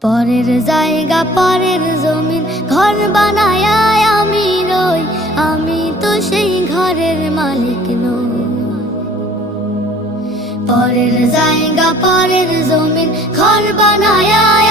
পরের জায়গা পরের জমিন ঘর বানায় আমি রই, আমি তো সেই ঘরের মালিক নই। পরের জায়গা পরের জমিন ঘর বানায়